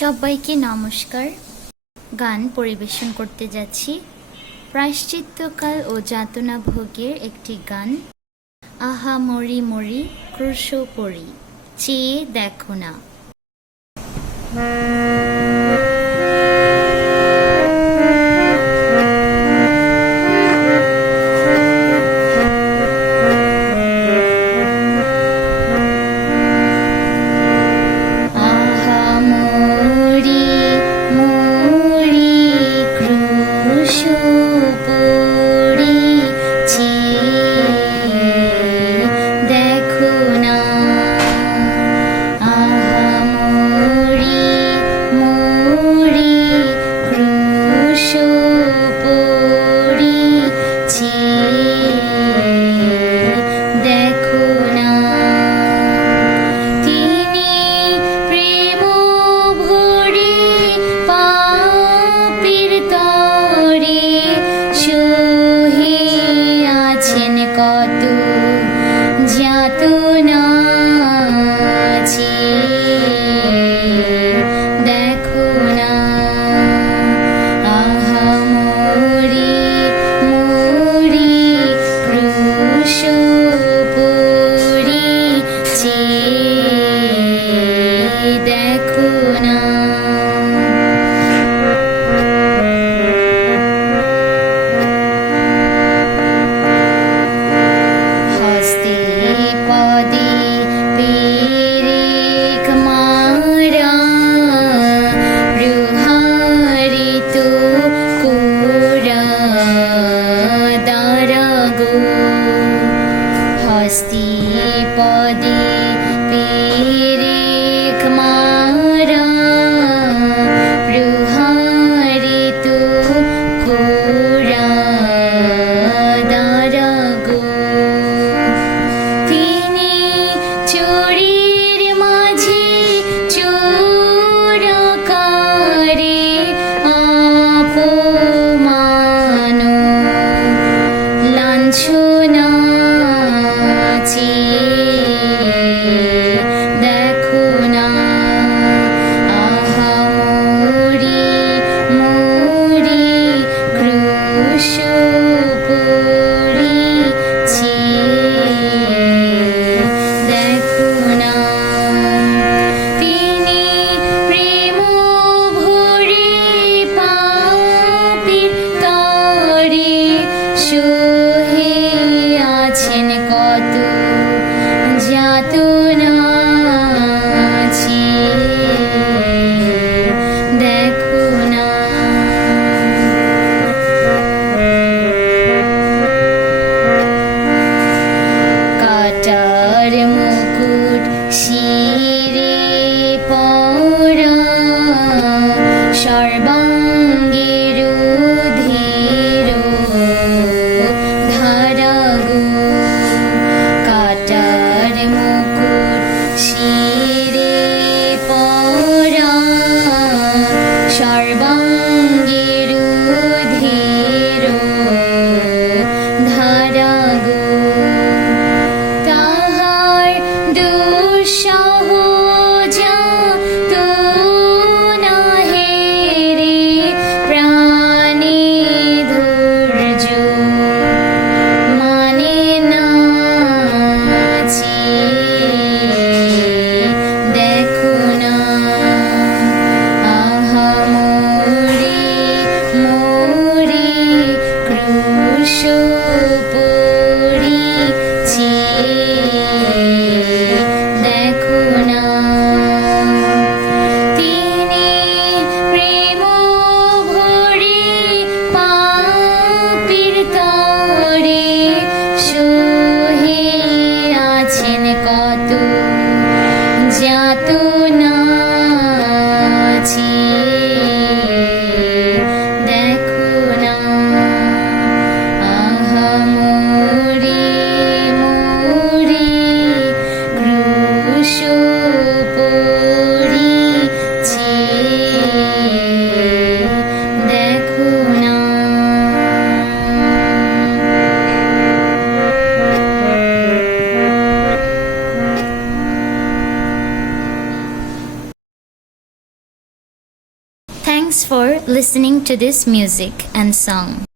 সবাইকে নমস্কার। গান পরিবেশন করতে যাচ্ছি। প্রায়শ্চিত্তকাল ও যাতনা ভোগের একটি গান। আহা মরি মরি ক্রুশ পড়ি চেয়ে দেখো না। 哥。body. সর্ব Thanks for listening to this music and song.